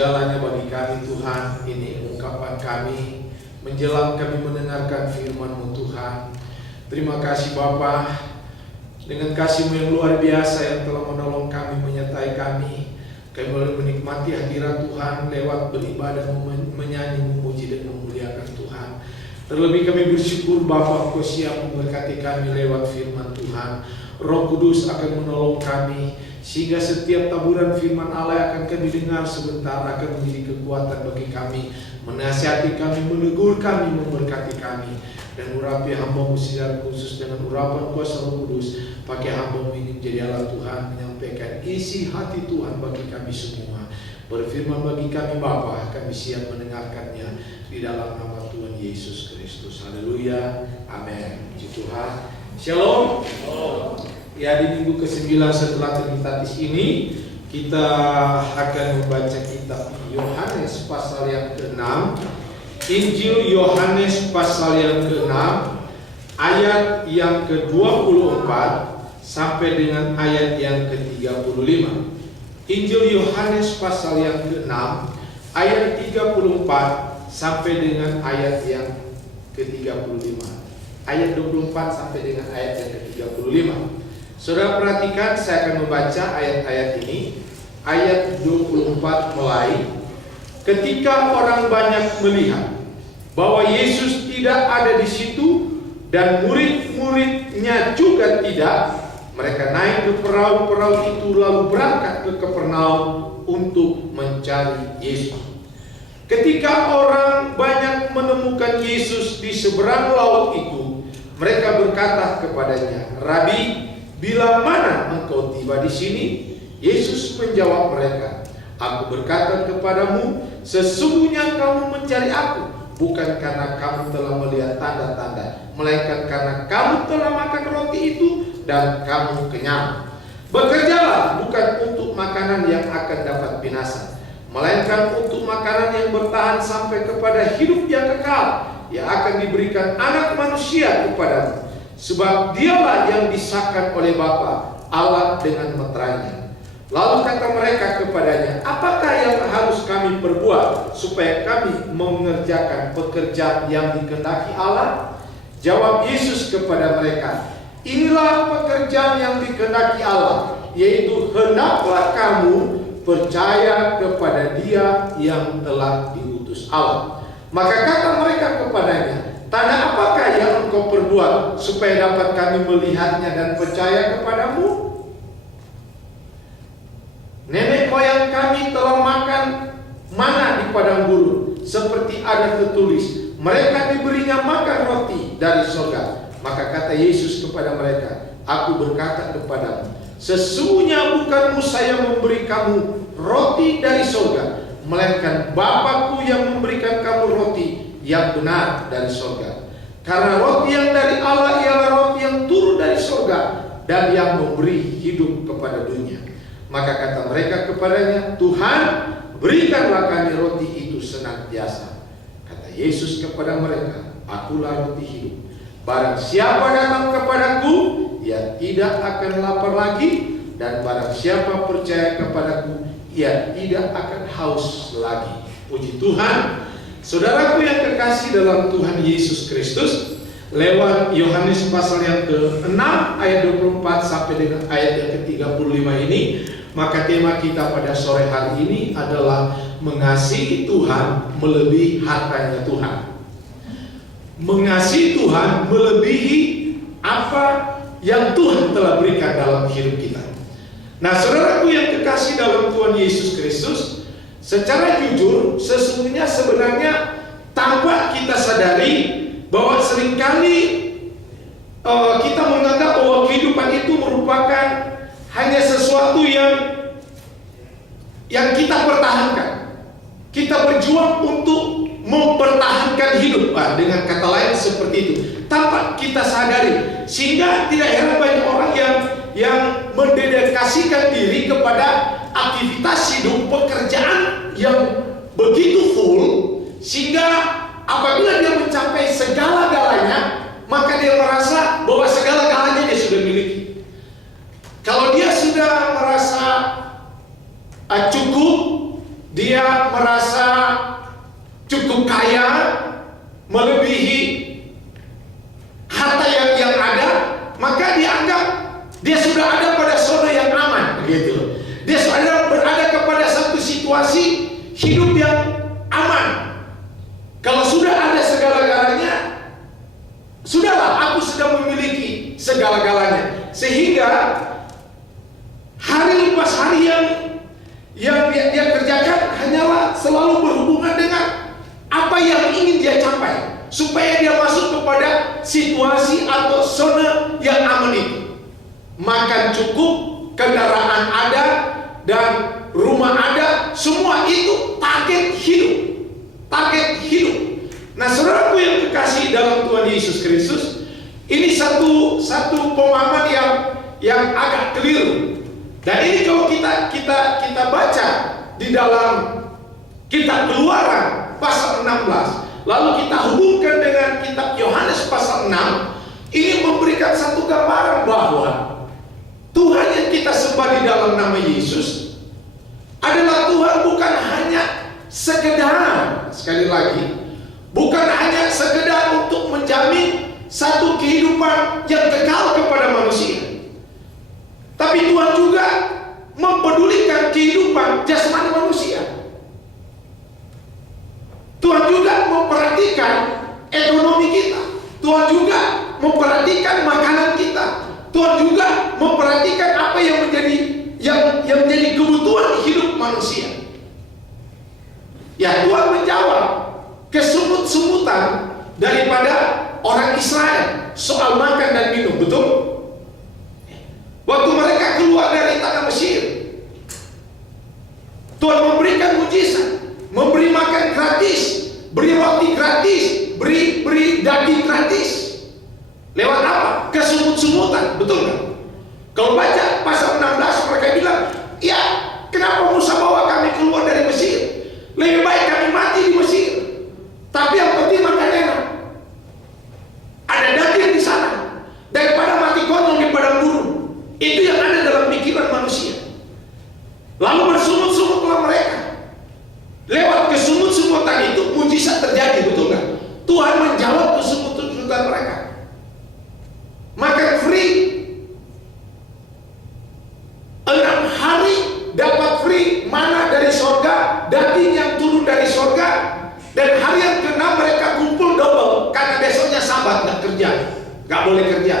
segalanya bagi kami Tuhan. Ini ungkapan kami menjelang kami mendengarkan firman-Mu Tuhan. Terima kasih Bapa, dengan kasih-Mu yang luar biasa yang telah menolong kami, menyertai kami. Kami boleh menikmati hadirat Tuhan lewat beribadah, menyanyi, memuji dan memuliakan Tuhan. Terlebih kami bersyukur Bapa, Engkau siap memberkati kami lewat firman Tuhan. Roh Kudus akan menolong kami, sehingga setiap taburan firman Allah yang akan kami dengar sebentar akan menjadi kekuatan bagi kami, menasihati kami, menegur kami, memberkati kami. Dan urapi hamba-Mu secara khusus dengan urapan kuasa Roh Kudus. Pakai hamba-Mu ini menjadi Allah Tuhan, menyampaikan isi hati Tuhan bagi kami semua. Berfirman bagi kami Bapa, kami siap mendengarkannya di dalam nama Tuhan Yesus Kristus. Haleluya, amin. Puji Tuhan. Shalom. Ya, di minggu ke-9 setelah Trinitatis ini kita akan membaca kitab Yohanes pasal yang ke-6. Injil Yohanes pasal yang ke-6 ayat yang ke-24 sampai dengan ayat yang ke-35. Injil Yohanes pasal yang ke-6 ayat 34 sampai dengan ayat yang ke-35. Ayat 24 sampai dengan ayat yang ke-35. Saudara perhatikan, saya akan membaca ayat-ayat ini. Ayat 24 mulai. Ketika orang banyak melihat bahwa Yesus tidak ada di situ dan murid-muridnya juga tidak, mereka naik ke perahu-perahu itu lalu berangkat ke Kapernaum untuk mencari Yesus. Ketika orang banyak menemukan Yesus di seberang laut itu, mereka berkata kepadanya, "Rabi, bila mana engkau tiba di sini?" Yesus menjawab mereka, "Aku berkata kepadamu, sesungguhnya kamu mencari aku, bukan karena kamu telah melihat tanda-tanda, melainkan karena kamu telah makan roti itu dan kamu kenyang. Bekerjalah bukan untuk makanan yang akan dapat binasa, melainkan untuk makanan yang bertahan sampai kepada hidup yang kekal, yang akan diberikan Anak Manusia kepadamu. Sebab dialah yang disahkan oleh Bapa Allah dengan meterainya." Lalu kata mereka kepadanya, "Apakah yang harus kami perbuat supaya kami mengerjakan pekerjaan yang dikehendaki Allah?" Jawab Yesus kepada mereka, "Inilah pekerjaan yang dikehendaki Allah, yaitu hendaklah kamu percaya kepada Dia yang telah diutus Allah." Maka kata mereka kepadanya, "Tanda apakah yang engkau perbuat supaya dapat kami melihatnya dan percaya kepadamu? Nenek moyang kami telah makan mana di padang gurun, seperti ada tertulis, mereka diberinya makan roti dari surga." Maka kata Yesus kepada mereka, "Aku berkata kepadamu, sesungguhnya bukan saya memberi kamu roti dari surga, melainkan Bapa-Ku yang memberikan kamu roti yang benar dari surga. Karena roti yang dari Allah ialah roti yang turun dari surga dan yang memberi hidup kepada dunia." Maka kata mereka kepadanya, "Tuhan, berikanlah kami roti itu senantiasa." Kata Yesus kepada mereka, "Akulah roti hidup. Barang siapa datang kepadaku, ia tidak akan lapar lagi, dan barang siapa percaya kepadaku, ia tidak akan haus lagi." Puji Tuhan. Saudaraku yang kekasih dalam Tuhan Yesus Kristus, lewat Yohanes pasal yang ke-6 ayat 24 sampai dengan ayat yang ke-35 ini, maka tema kita pada sore hari ini adalah mengasihi Tuhan melebihi hartanya Tuhan. Mengasihi Tuhan melebihi apa yang Tuhan telah berikan dalam hidup kita. Nah, saudaraku yang kekasih dalam Tuhan Yesus Kristus, secara jujur sesungguhnya sebenarnya tanpa kita sadari bahwa seringkali kita menganggap bahwa kehidupan itu merupakan hanya sesuatu yang kita pertahankan. Kita berjuang untuk mempertahankan hidup, dengan kata lain seperti itu, tanpa kita sadari. Sehingga tidak heran banyak orang yang mendedikasikan diri kepada aktivitas hidup, pekerjaan yang begitu full, sehingga apabila dia mencapai segala-galanya, maka dia merasa bahwa segala-galanya dia sudah miliki. Kalau dia sudah merasa cukup, dia merasa cukup kaya, melebihi harta yang ada, maka dianggap dia sudah ada pada zona yang aman, begitu. Dia sudah berada kepada satu situasi hidup yang aman. Kalau sudah ada segala-galanya, sudahlah, aku sudah memiliki segala-galanya. Sehingga hari lepas hari yang dia kerjakan hanyalah selalu berhubungan dengan apa yang ingin dia capai, supaya dia masuk kepada situasi atau zona yang aman itu. Makan cukup, kendaraan ada, dan rumah ada, semua itu target hidup. Target hidup. Nah, saudaraku yang kekasih dalam Tuhan Yesus Kristus, ini satu pemahaman yang agak keliru. Dan ini kalau kita baca di dalam kitab Keluaran pasal 16, lalu kita hubungkan dengan kitab Yohanes pasal 6, ini memberikan satu gambaran bahwa Tuhan yang kita sembah di dalam nama Yesus adalah Tuhan bukan hanya sekedar, sekali lagi, bukan hanya sekedar untuk menjamin satu kehidupan yang kekal kepada manusia, tapi Tuhan juga mempedulikan kehidupan jasmani manusia. Tuhan juga memperhatikan ekonomi kita. Tuhan juga memperhatikan makanan kita. Tuhan juga memperhatikan apa yang menjadi kebutuhan hidup manusia. Ya, Tuhan menjawab kesemut-semutan daripada orang Israel soal makan dan minum, betul? Waktu mereka keluar dari tanah Mesir, Tuhan memberikan mujizat, memberi makan gratis, beri roti gratis, beri daging gratis. Lewat apa? Kesemut-semutan, betul kan? Kalau baca pasal 16, mereka bilang, ya, kenapa Musa bawa kami keluar dari Mesir? Lebih baik kami mati di Mesir, tapi yang penting makan enak, ada daging di sana, daripada mati konyol di padang gurun. Itu yang ada dalam pikiran manusia. Lalu bersungut-sungutlah mereka. Lewat kesungut-sungutan itu mujizat terjadi, betul kan? Tuhan menjawab kesungut-sungutan mereka. Makan free, 6 hari dapat free mana dari sorga, daging yang turun dari sorga, dan hari yang ke-6 mereka kumpul double karena besoknya Sabat, nggak kerja, nggak boleh kerja.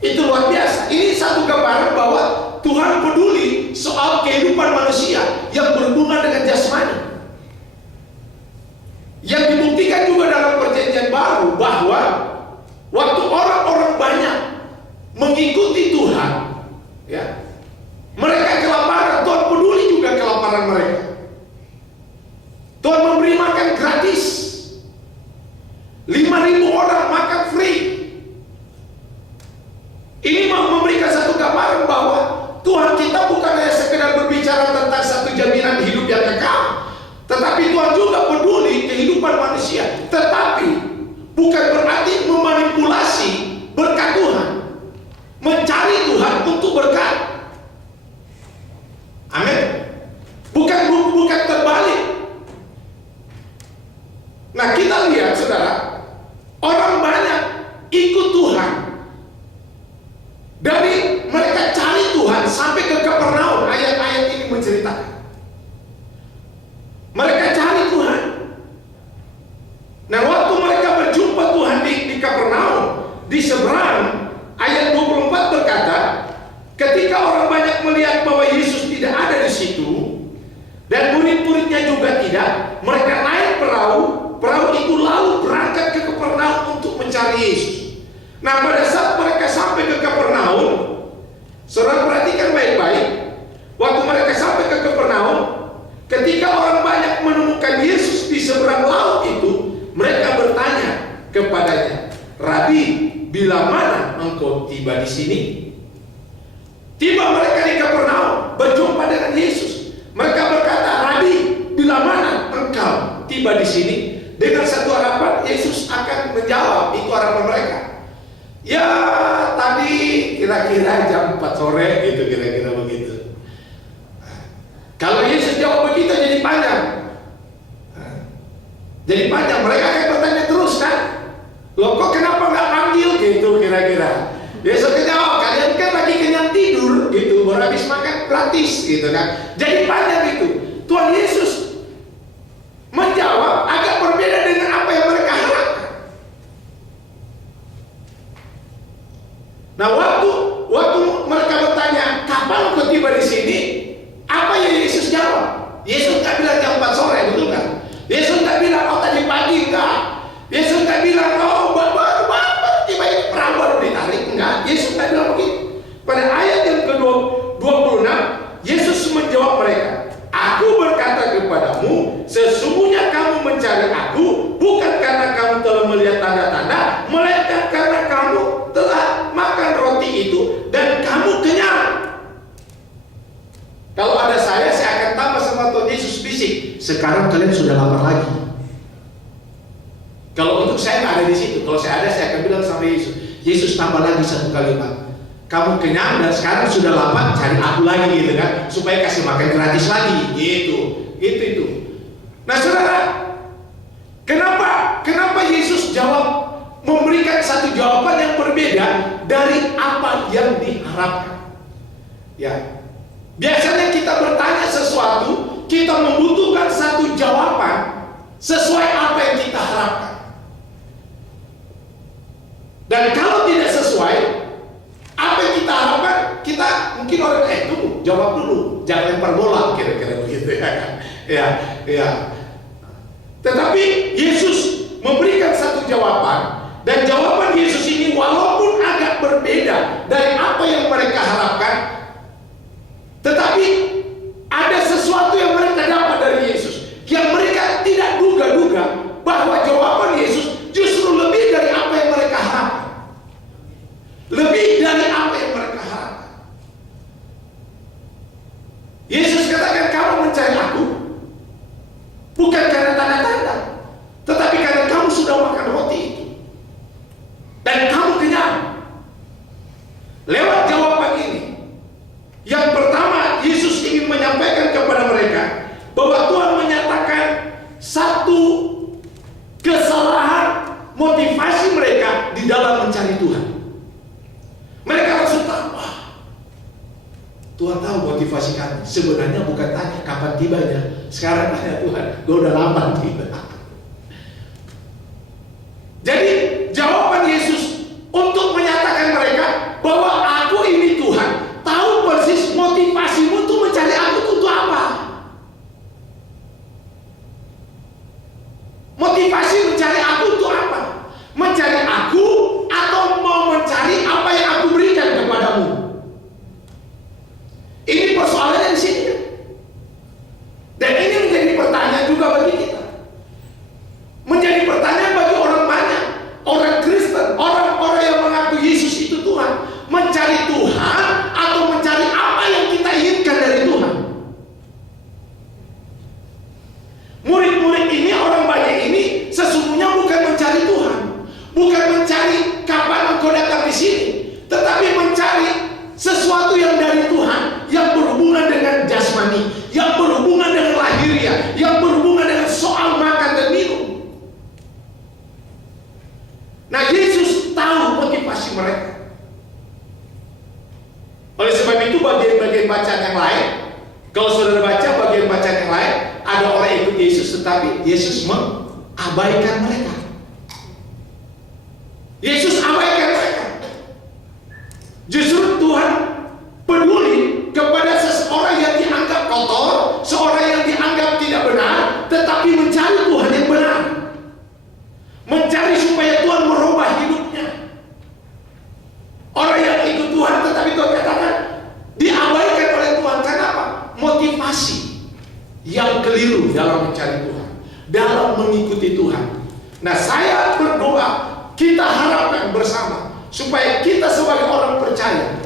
Itu luar biasa. Ini satu gambaran bahwa Tuhan peduli soal kehidupan manusia yang berhubungan dengan jasmani. Yang dibuktikan juga dalam perjanjian baru bahwa waktu orang-orang banyak mengikuti Tuhan, ya, mereka kelaparan, Tuhan peduli juga kelaparan mereka. Tuhan memberi makan gratis, 5.000 orang makan free. Ini memberikan satu gambaran bahwa Tuhan kita bukan hanya sekedar berbicara tentang satu jaminan hidup yang kekal, tetapi Tuhan juga peduli kehidupan manusia. Tetapi bukan berarti memanipulasi berkat Tuhan, mencari Tuhan untuk berkat. Amin. Bukan terbalik. Nah, kita lihat saudara, orang banyak ikut Tuhan. Dari mereka cari Tuhan sampai ke Kapernaum, ayat-ayat ini menceritakan. Mereka cari Tuhan. Nah, waktu mereka berjumpa Tuhan di Kapernaum, di seberang, ayat 24 berkata, ketika orang banyak melihat bahwa Yesus tidak ada di situ, dan murid-muridnya juga tidak, mereka naik perahu itu lalu berangkat ke Kapernaum untuk mencari Yesus. Nah, pada saat mereka sampai ke Kapernaum, saudara perhatikan baik-baik. Waktu mereka sampai ke Kapernaum, ketika orang banyak menemukan Yesus di seberang laut itu, mereka bertanya kepadanya, Rabi, bila mana engkau tiba di sini? Tiba mereka di Kapernaum, berjumpa dengan Yesus. Mereka berkata, Rabi, bila mana engkau tiba di sini? Dengan satu harapan, Yesus akan menjawab, itu harapan mereka. Ya, tadi kira-kira jam 4 sore gitu, kira-kira begitu. Jadi panjang, mereka akan bertanya terus kan, loh kok kenapa nggak panggil gitu kira-kira. Besoknya, oh kalian kan lagi kenyang tidur gitu, baru habis makan gratis gitu kan. Jadi panjang itu. Tuhan Yesus menjawab agak berbeda dengan apa yang mereka harapkan. Nah, waktu mereka bertanya, kapan kau tiba di sini? Apa yang Yesus jawab? Yesus nggak bilang jam 4 sore, betul nggak? Yesus nggak bilang, oh tadi pagi, enggak. Yesus nggak bilang, oh baru tiba ini perahu baru ditarik, enggak. Yesus nggak bilang begitu. Pada ayat yang ke-26, Yesus menjawab mereka, aku berkata kepadamu, sesungguhnya kamu mencari aku bukan karena kamu telah melihat tanda-tanda, melainkan karena kamu telah makan roti itu dan kamu kenyang. Kalau ada saya akan tambah sama Tuhan Yesus bisik, sekarang kalian sudah lapar lagi. Kalau untuk saya nggak ada di situ. Kalau saya ada, saya akan bilang sama Yesus, Yesus tambah lagi satu kalimat, kamu kenyang dan sekarang sudah lapar, cari aku lagi gitu kan, supaya kasih makan gratis lagi gitu. Itu. Nah saudara, kenapa Yesus memberikan satu jawaban yang berbeda dari apa yang diharapkan? Ya, biasanya kita bertanya sesuatu, kita membutuhkan satu jawaban sesuai apa yang kita harapkan. Dan kalau tidak sesuai apa yang kita harapkan, kita mungkin orang tunggu, jawab dulu, jangan lempar bola, kira-kira begitu ya. Tetapi Yesus memberikan satu jawaban, dan jawaban Yesus ini walaupun agak berbeda dari apa yang mereka harapkan, tetapi ada sesuatu yang mereka dapat dari Yesus yang mereka tidak duga-duga, bahwa jawaban Yesus justru lebih dari apa yang mereka harapkan. Lebih dari apa yang mereka harapkan. Yesus katakan, kamu mencari aku bukan karena tanda-tanda, tetapi karena kamu sudah makan roti itu dan kamu kenyang. Lewat jawaban ini, yang pertama Yesus ingin menyampaikan kepada mereka bahwa Tuhan menyatakan satu kesalahan motivasi mereka di dalam mencari Tuhan. Mereka langsung tahu, Tuhan tahu motivasi kami. Sebenarnya bukan tanya kapan tibanya, sekarang tanya Tuhan, gue udah lama tiba. Jadi jawaban Yesus untuk menyatakan mereka bahwa aku ini Tuhan, tahu persis motivasimu untuk mencari aku untuk apa. Motivasi mencari aku untuk apa? Mencari aku atau mau mencari apa yang aku berikan kepadamu? Ini persoalannya di sini. Dan ini menjadi pertanyaan juga bagi kita. Menjadi pertanyaan bagi orang banyak, orang Kristen, orang-orang yang mengaku Yesus itu Tuhan. Mencari Tuhan atau mencari apa yang kita inginkan dari Tuhan? Murid-murid ini, orang banyak ini sesungguhnya bukan mencari Tuhan, bukan mencari kapan engkau datang di sini, tetapi mencari sesuatu yang dari Tuhan, yang berhubungan dengan jasmani, yang berhubungan dengan lahiriah, yang berhubungan dengan soal makan dan minum. Nah, Yesus tahu motivasi mereka. Oleh sebab itu bagian-bagian bacaan yang lain, kalau saudara baca bagian bacaan yang lain, ada orang ikut Yesus tetapi Yesus mengabaikan mereka. Yesus abaikan mereka. Justru Tuhan peduli kepada seseorang yang dianggap kotor, seorang yang dianggap tidak benar, tetapi mencari Tuhan yang benar, mencari supaya Tuhan merubah hidupnya. Orang yang ikut Tuhan tetapi Tuhan katakan diabaikan oleh Tuhan. Kenapa? Motivasi yang keliru dalam mencari Tuhan, dalam mengikuti Tuhan. Nah, saya berdoa kita harapkan bersama supaya kita sebagai orang percaya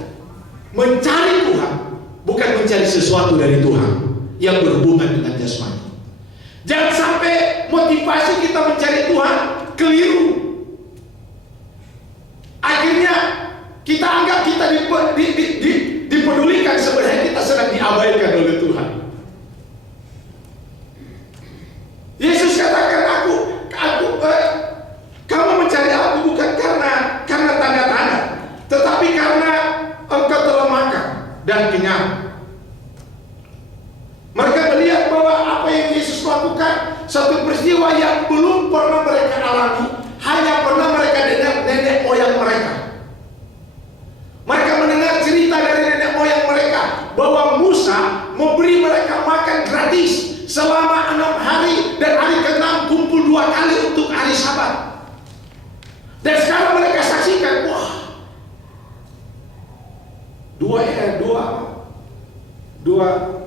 mencari Tuhan, bukan mencari sesuatu dari Tuhan yang berhubungan dengan jasmani. Jangan sampai motivasi kita mencari Tuhan keliru. Akhirnya kita anggap kita dipedulikan, sebenarnya kita sedang diabaikan oleh Tuhan. Yesus katakan, mendengar. Mereka melihat bahwa apa yang Yesus lakukan satu peristiwa yang belum pernah mereka alami, hanya pernah mereka dengar nenek moyang mereka. Mereka mendengar cerita dari nenek moyang mereka bahwa Musa memberi mereka makan gratis selama 6 hari, dan hari ke-6 kumpul 2 kali untuk hari Sabat. Dan sekarang mereka saksikan, wah,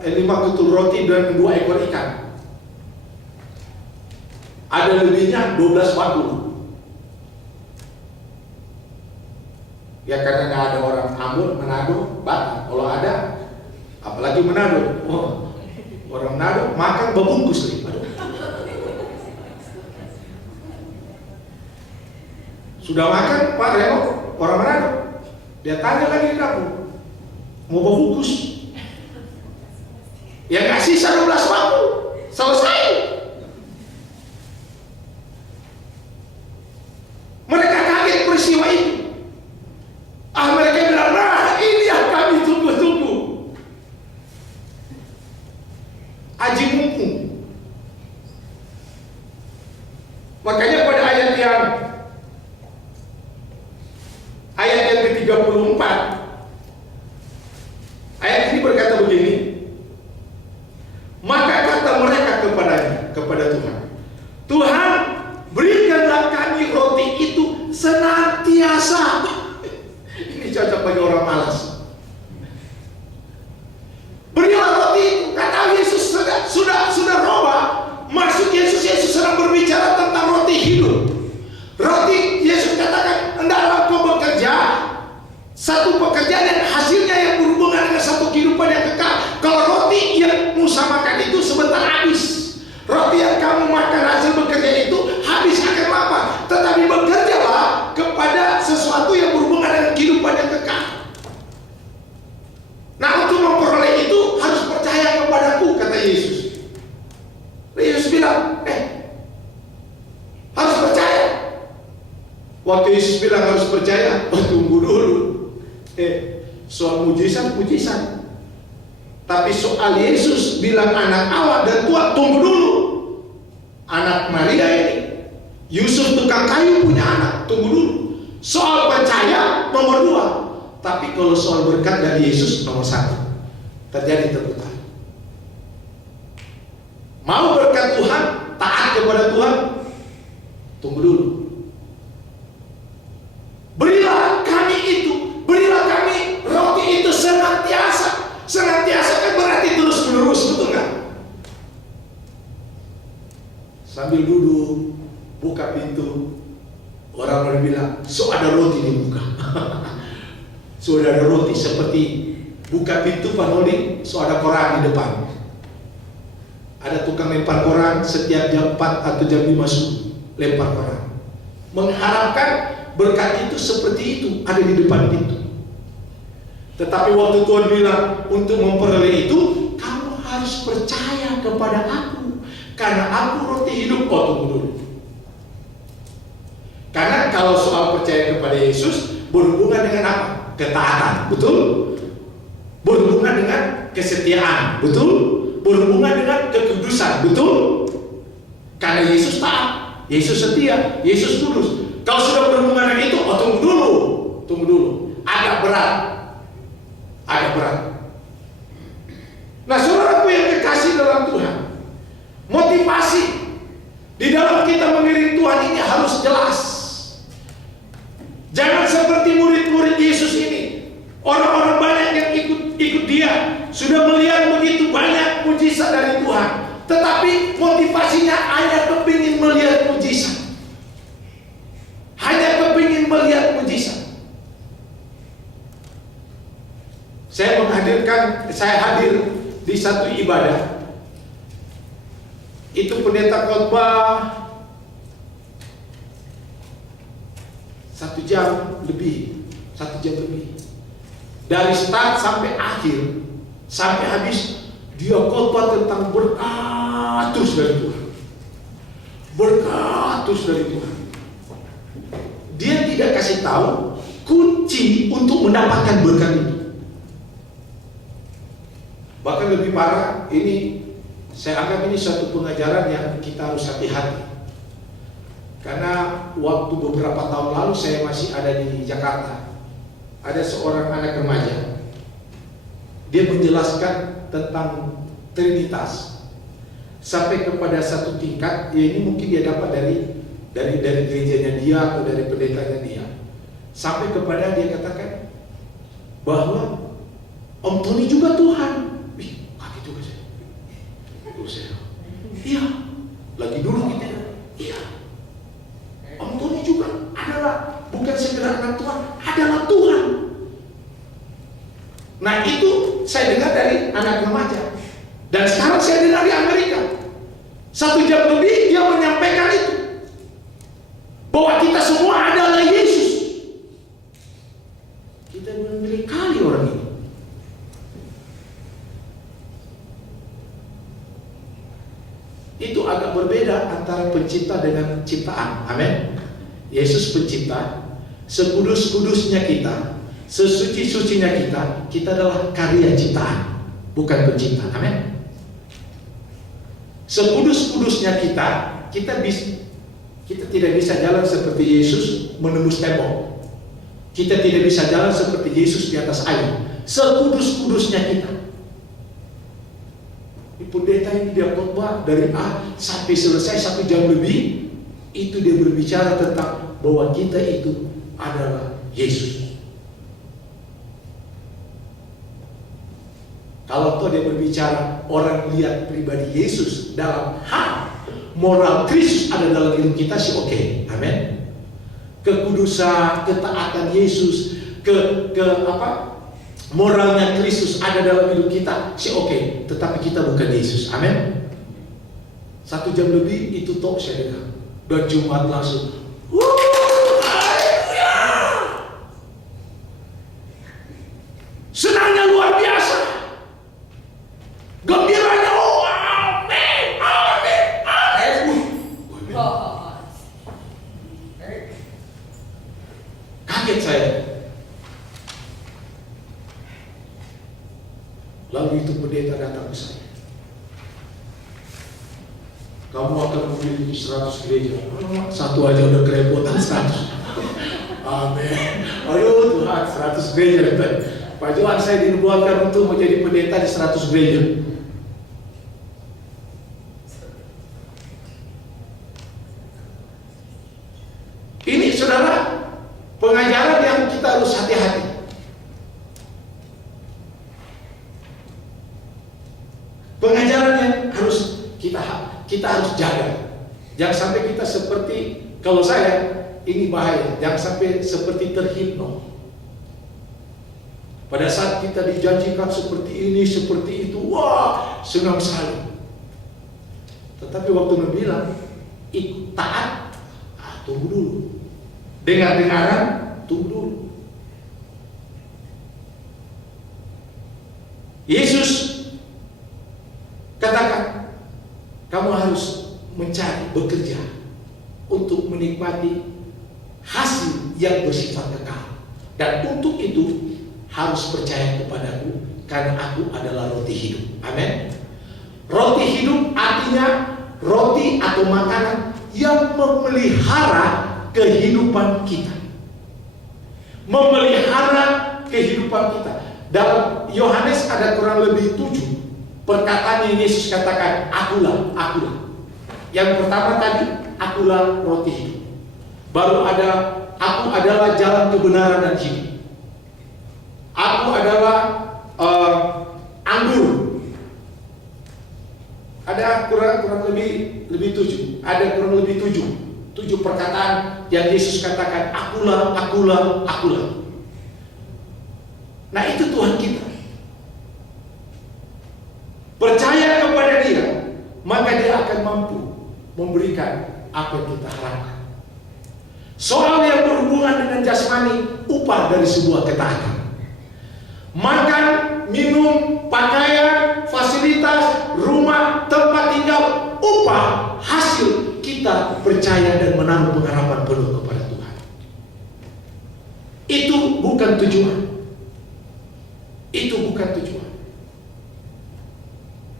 5 ketul roti dan 2 ekor ikan. Ada lebihnya 12 bakul. Ya karena nggak ada orang Ambon, Manado, Batak. Kalau ada, apalagi Manado, orang Manado makan berbungkus nih. Sudah makan Pak Remo, orang Manado. Dia tanya lagi di dapur, mau berbungkus? Ya nggak sisa 12 bakul, selesai. Mereka kaget peristiwa itu. Mereka bilang, nah ini yang kami tunggu-tunggu. Aji mumpung. Makanya pada ayat yang ke-34, ayat ini berkata begini, maka kata mereka kepada Tuhan, Tuhan, berikanlah kami roti itu senantiasa. Ini cocok bagi orang malas. Berilah roti itu. Kata Yesus sudah roba. Maksud Yesus sedang berbicara tentang roti hidup. Roti, Yesus katakan, hendaklah kau bekerja satu pekerjaan yang hasilnya yang berhubungan dengan satu kehidupan yang kekal. Kalau roti yang Musa makan itu sebentar habis. Roti yang kamu makan hasil bekerja itu habis akan lapar. Tetapi bekerjalah kepada sesuatu yang berhubungan dengan kehidupan yang kekal. Nah, untuk memperoleh itu harus percaya kepadaku, kata Yesus. Yesus bilang, harus percaya. Waktu Yesus bilang harus percaya, tunggu dulu. Soal mujizat. Tapi soal Yesus bilang anak Allah dan Tuhan, tunggu dulu. Anak Maria ini, Yusuf tukang kayu punya anak, tunggu dulu. Soal percaya nomor 2. Tapi kalau soal berkat dari Yesus nomor 1. Terjadi terputar. Mau berkat Tuhan, taat kepada Tuhan, tunggu dulu. Berilah kami roti itu senantiasa. Senantiasa kan berarti terus-menerus, betul nggak? Sambil duduk, buka pintu, orang bilang, so ada roti di muka. So ada roti, seperti buka pintu Pak Noli, so ada koran di depan. Ada tukang lempar koran setiap jam 4 atau jam 5 subuh, lempar koran. Mengharapkan berkat itu seperti itu ada di depan pintu. Tetapi waktu Tuhan bilang untuk memperoleh itu, kamu harus percaya kepada aku, karena aku roti hidup. Tunggu dulu. Karena kalau soal percaya kepada Yesus berhubungan dengan apa? Ketaatan, betul? Berhubungan dengan kesetiaan, betul? Berhubungan dengan kekudusan, betul? Karena Yesus taat, Yesus setia, Yesus kudus. Kalau sudah berhubungan dengan itu, tunggu dulu. Agak berat. Nah, saudaraku yang kekasih dalam Tuhan, motivasi di dalam kita mengiring Tuhan ini harus jelas. Jangan seperti murid-murid Yesus ini. Orang-orang banyak yang ikut dia, sudah melihat begitu banyak mujizat dari Tuhan, tetapi motivasinya hanya kepingin melihat mujizat. Saya hadir di satu ibadah. Itu pendeta khotbah 1 jam lebih. Dari start sampai akhir, sampai habis, dia khotbah tentang berkat terus dari Tuhan. Dia tidak kasih tahu kunci untuk mendapatkan berkat itu. Bahkan lebih parah, ini saya anggap ini satu pengajaran yang kita harus hati-hati. Karena waktu beberapa tahun lalu saya masih ada di Jakarta, ada seorang anak remaja. Dia menjelaskan tentang Trinitas sampai kepada satu tingkat, ya ini mungkin dia dapat dari gerejanya dia atau dari pendetanya dia, sampai kepada dia katakan bahwa Om Tony juga Tuhan. Wih, kaget juga saya. Iya, lagi dulu gitu. Iya, Om Tony juga adalah bukan sekedar anak Tuhan, adalah Tuhan. Nah itu saya dengar dari anak remaja. Dan sekarang saya dengar di Amerika. 1 jam lebih dia menyampaikan itu, bahwa kita semua adalah Yesus. Kita benar-benar kali orang ini. Itu agak berbeda antara pencipta dengan ciptaan. Amin. Yesus pencipta, sekudus-kudusnya kita, sesuci-sucinya kita adalah karya ciptaan, bukan pencipta. Amin. Sekudus-kudusnya kita tidak bisa jalan seperti Yesus menembus tembok. Kita tidak bisa jalan seperti Yesus di atas air. Sekudus-kudusnya kita. Pendeta ini dia khotbah dari A sampai selesai 1 jam lebih. Itu dia berbicara tentang bahwa kita itu adalah Yesus. Kalau toh dia berbicara, orang lihat pribadi Yesus dalam hal moral Kristus ada dalam hidup kita sih oke. Amin. Kekudusan, ketaatan Yesus, moralnya Kristus ada dalam hidup kita sih oke. Tetapi kita bukan Yesus. Amin. 1 jam lebih itu toh saya dengar. Dan Jumat langsung senangnya luar biasa, gembiranya, oh amin, amin, amin. Kaget saya. Lalu itu pendeta datang ke saya. Kamu akan memiliki 100 gereja. Satu aja udah kerepotan 100. Amin. Ayo Tuhan, 100 gereja. Pak Johan, saya dinubuatkan untuk menjadi pendeta di 100 gereja. Ini saudara, pengajaran yang kita harus hati-hati. Pengajaran yang harus kita harus jaga. Jangan sampai kita seperti, kalau saya, ini bahaya, jangan sampai seperti terhipno. Pada saat kita dijanjikan seperti ini, seperti itu, wah, senang sekali. Tetapi waktu bilang, ikut taat, tunggu dulu. Dengar-dengaran, tunggu dulu. Yesus katakan, kamu harus mencari, bekerja untuk menikmati hasil yang bersifat kekal. Dan untuk itu harus percaya kepadaku, karena aku adalah roti hidup. Amin. Roti hidup artinya roti atau makanan yang memelihara kehidupan kita. Memelihara kehidupan kita. Dalam Yohanes ada kurang lebih 7 perkataan yang Yesus katakan, akulah, akulah. Yang pertama tadi, akulah roti hidup. Baru ada, aku adalah jalan kebenaran dan hidup. Aku adalah anggur. Ada kurang lebih 7. Ada kurang lebih 7 perkataan yang Yesus katakan, akulah, akulah, akulah. Nah itu Tuhan kita. Percaya kepada Dia, maka Dia akan mampu memberikan apa yang kita harapkan. Soal yang berhubungan dengan jasmani, upah dari sebuah ketaatan. Makan, minum, pakaian, fasilitas, rumah, tempat tinggal, upah, hasil kita percaya dan menaruh pengharapan penuh kepada Tuhan. Itu bukan tujuan. Itu bukan tujuan.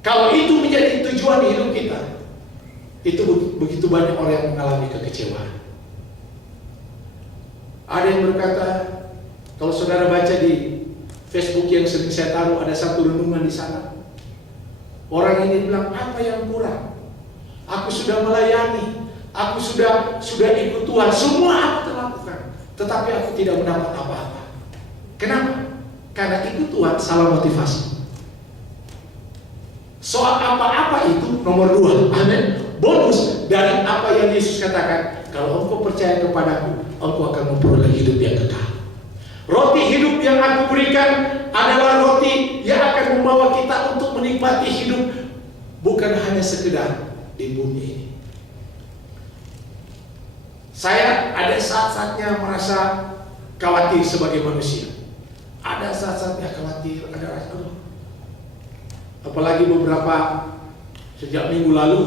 Kalau itu menjadi tujuan hidup kita, itu begitu banyak orang yang mengalami kekecewaan. Ada yang berkata, kalau saudara baca di Facebook yang sering saya taruh, ada satu renungan di sana. Orang ini bilang, apa yang kurang? Aku sudah melayani, aku sudah ikut Tuhan, semua aku telah lakukan, tetapi aku tidak mendapat apa-apa. Kenapa? Karena ikut Tuhan salah motivasi. Soal apa-apa itu nomor 2, amin. Bonus dari apa yang Yesus katakan, kalau engkau percaya kepadaku, engkau akan memperoleh hidup yang kekal. Roti hidup yang aku berikan adalah roti yang akan membawa kita untuk menikmati hidup, bukan hanya sekedar di bumi ini. Saya ada saat-saatnya merasa khawatir sebagai manusia. Ada saat-saatnya khawatir, ada rasa. Apalagi beberapa sejak minggu lalu,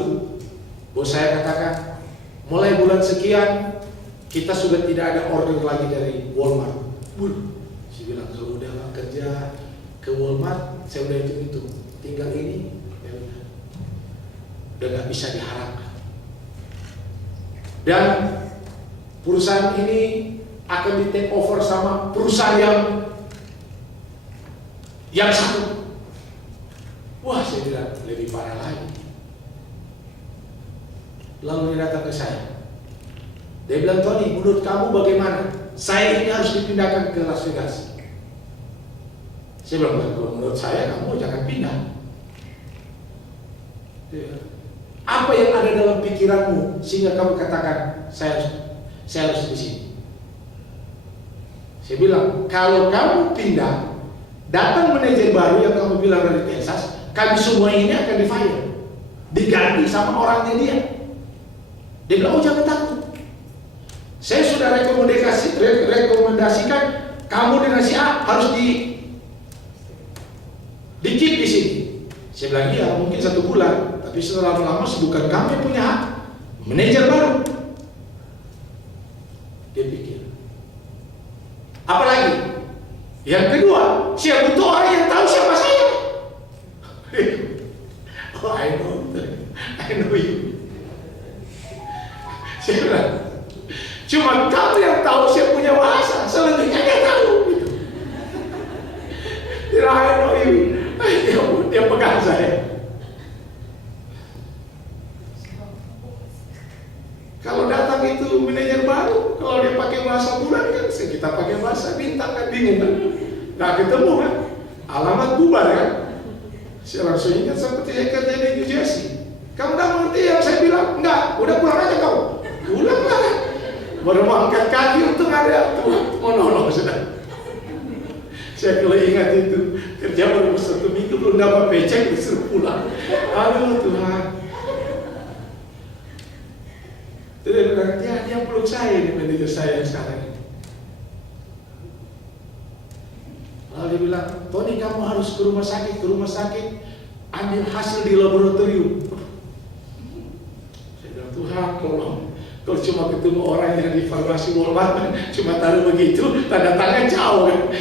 bos saya katakan, mulai bulan sekian kita sudah tidak ada order lagi dari Walmart. Saya bilang, kalau udah gak kerja ke Walmart, saya udah hitung-hitung, tinggal ini, ya udah gak bisa diharapkan. Dan perusahaan ini akan di take over sama perusahaan yang satu. Wah, saya bilang lebih parah lagi. Lalu dia datang ke saya. Dia bilang, Tony, menurut kamu bagaimana? Saya ini harus dipindahkan ke Las Vegas. Saya bilang, kalau menurut saya kamu jangan pindah. Apa yang ada dalam pikiranmu sehingga kamu katakan saya harus di sini? Saya bilang, kalau kamu pindah, datang manajer baru yang kamu bilang dari Texas, kami semua ini akan di-fire, diganti sama orangnya dia. Dia bilang, oh jangan takut. Saya sudah rekomendasikan kamu dengan si A harus di-keep di sini. Saya bilang, iya mungkin 1 bulan, tapi setelah lama bukan kami yang punya hak, manajer baru. Dia pikir. Apalagi? Yang kedua, saya butuh orang yang tahu siapa saya. Oh, I know you. Saya bilang, cuma kamu yang tahu saya punya bahasa, selebihnya dia tahu. Gitu. Dia I know you. Dia pegang saya. Kalau datang itu manajer baru, kalau dia pakai bahasa bulan kan, kita pakai bahasa bintang kan, bingung kan? Nggak ketemu kan? Alamat bubar kan? Saya langsung ingat seperti saya kerja di New Jersey. Kamu udah mengerti yang saya bilang? Enggak, udah pulang aja kau. Pulang lah. Baru mau angkat kaki untuk ada Tuhan menolong sudah. Saya kalau ingat itu kerja baru 1 minggu belum dapat pecek disuruh pulang. Aduh Tuhan. Dia bilang, dia peluk saya ini manajer saya sekarang ini. Lalu dia bilang, Tony kamu harus ke rumah sakit, ambil hasil di laboratorium. Saya bilang, Tuhan tolong. Kalau cuma ketemu orang yang di farmasi Walmart, cuma taruh begitu, tanda tangan jauh kan.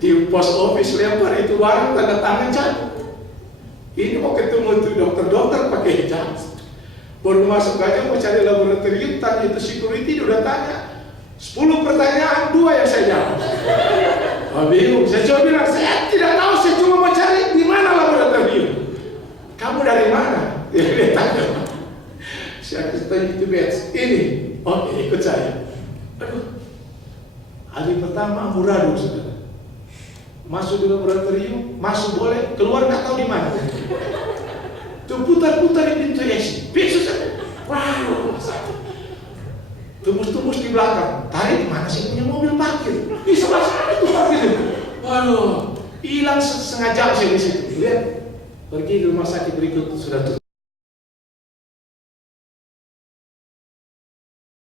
Di post office lempar itu barang, tanda tangan jauh. Ini mau ketemu tuh dokter pakai hijab. Baru masuk aja mau cari laboratorium, tanya itu security, dia udah tanya 10 pertanyaan, 2 yang saya jawab. Bingung, saya coba bilang, saya tidak tahu, saya cuma mau cari di mana laboratorium. Kamu dari mana? Dia tanya. Saya tanya itu batch ini, oke ikut saya. Aduh, hari pertama amburadul saudara. Masuk di laboratorium, masuk boleh, keluar nggak tahu di mana. Tuh putar-putar di pintu exit, bisa saja. Wow, tembus-tembus di belakang. Tarik mana sih punya mobil parkir? Di sebelah sana tuh parkir. Waduh, hilang setengah jam saya di situ. Lihat, pergi ke rumah sakit berikut sudah tutup.